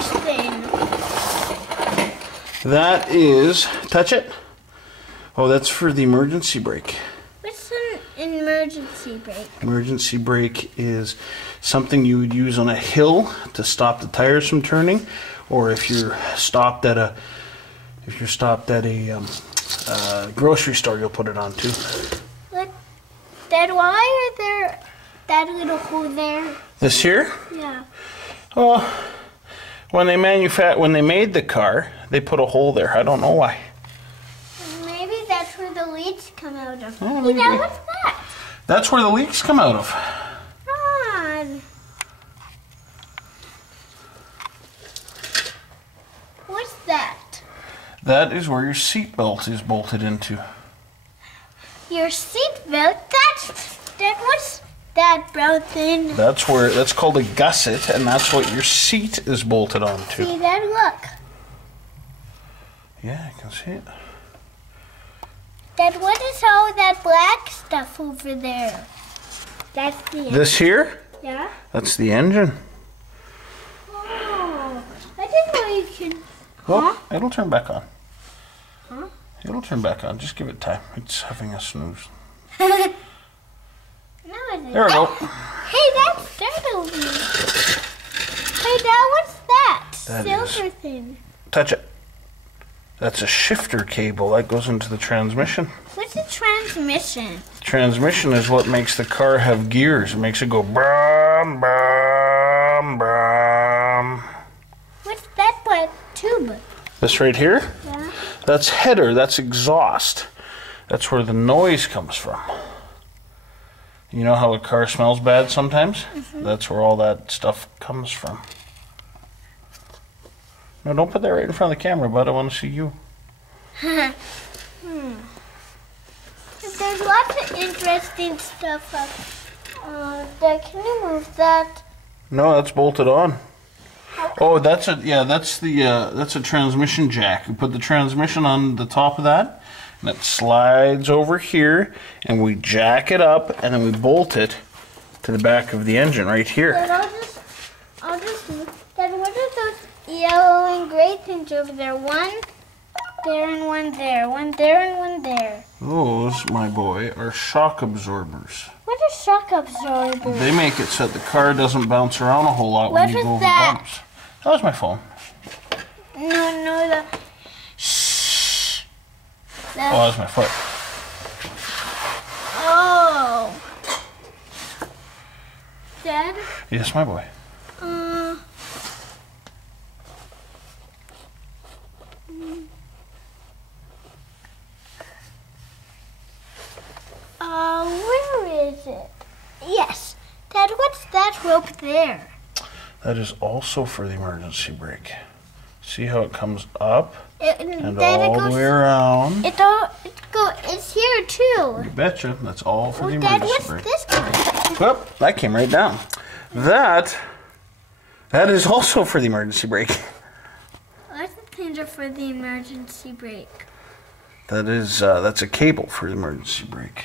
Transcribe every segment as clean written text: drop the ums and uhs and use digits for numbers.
orange thing? That is, touch it. Oh, that's for the emergency brake. What's an emergency brake? Emergency brake is something you would use on a hill to stop the tires from turning, or if you're stopped at a grocery store, you'll put it on too. Dad, why are there that little hole there? This here? Yeah. Oh, when they made the car, they put a hole there. I don't know why. Maybe that's where the leaks come out of. Oh, Hey, Dad, what's that? That's where the leaks come out of. God. What's that? That is where your seat belt is bolted into. Your seat belt? What's that brown thing? That's called a gusset, and that's what your seat is bolted onto. See that? Look. Yeah, I can see it. Dad, what is all that black stuff over there? That's the engine. This here? Yeah? That's the engine. Oh, I didn't know you could. Oh, it'll turn back on. Huh? It'll turn back on. Just give it time. It's having a snooze. No, it isn't. There we go. Hey, that startled me. Hey, Dad, what's that? That Silver thing. Touch it. That's a shifter cable that goes into the transmission. What's a transmission? Transmission is what makes the car have gears. It makes it go brum, brum, brum. What's that black tube? This right here? Yeah. That's header. That's exhaust. That's where the noise comes from. You know how a car smells bad sometimes? Mm-hmm. That's where all that stuff comes from. No, don't put that right in front of the camera, bud. I want to see you. There's lots of interesting stuff up. Dad, can you move that? No, that's bolted on. Oh, that's a transmission jack. You put the transmission on the top of that, and it slides over here, and we jack it up, and then we bolt it to the back of the engine right here. Dad, I'll just move. Dad, what are those yellow and gray things over there? One there and one there. One there and one there. Those, my boy, are shock absorbers. What are shock absorbers? They make it so that the car doesn't bounce around a whole lot when you go over bumps. That was my phone. No, shh. Oh, that was my foot. Oh. Dad? Yes, my boy. Where is it? Yes. Dad, what's that rope there? That is also for the emergency brake. See how it comes up and Dad, all the way around? It's here too. You betcha. That's all for the Dad, emergency what's brake. this one? Well, that came right down. That is also for the emergency brake. Lots of things are for the emergency brake. That's a cable for the emergency brake.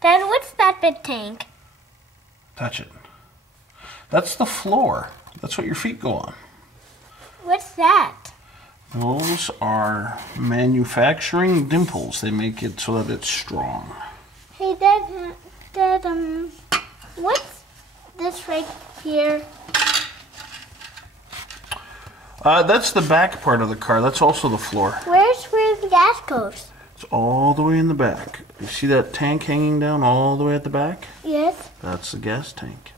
Dad, what's that big tank? Touch it. That's the floor. That's what your feet go on. What's that? Those are manufacturing dimples. They make it so that it's strong. Hey, Dad, what's this right here? That's the back part of the car. That's also the floor. Where's where the gas goes? It's all the way in the back. You see that tank hanging down all the way at the back? Yes. That's the gas tank.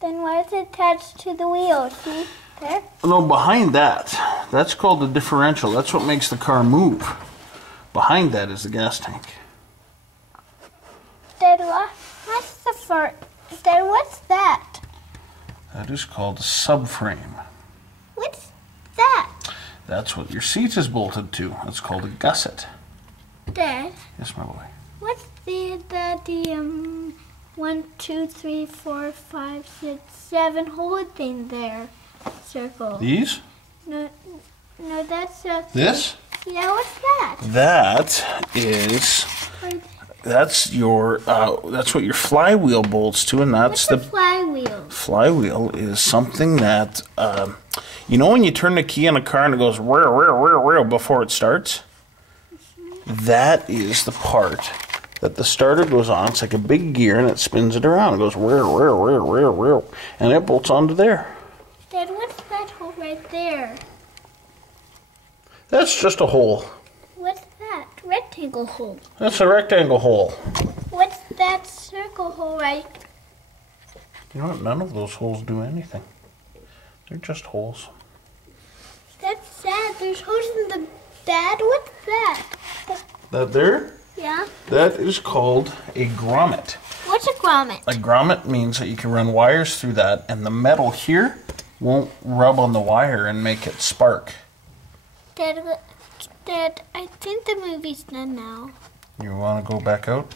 Then why is it attached to the wheel? See? There? No, behind that. That's called the differential. That's what makes the car move. Behind that is the gas tank. Dad, what's the front? Dad, what's that? That is called a subframe. What's that? That's what your seat is bolted to. That's called a gusset. Dad, Yes, my boy. what's the 1, 2, 3, 4, 5, 6, 7 hole thing there? Circle. These? No, that's a... This? Yeah, what's that? That is that's what your flywheel bolts to, and that's What's the flywheel? Flywheel is something that you know when you turn the key on a car and it goes whir before it starts. That is the part that the starter goes on. It's like a big gear and it spins it around. It goes whir, and it bolts onto there. Dad, what's that hole right there? That's just a hole. What's that? Rectangle hole. That's a rectangle hole. What's that circle hole right? You know what? None of those holes do anything. They're just holes. That's sad. There's holes in the Dad, what's that? That there? Yeah. That is called a grommet. What's a grommet? A grommet means that you can run wires through that, and the metal here won't rub on the wire and make it spark. Dad, I think the movie's done now. You want to go back out?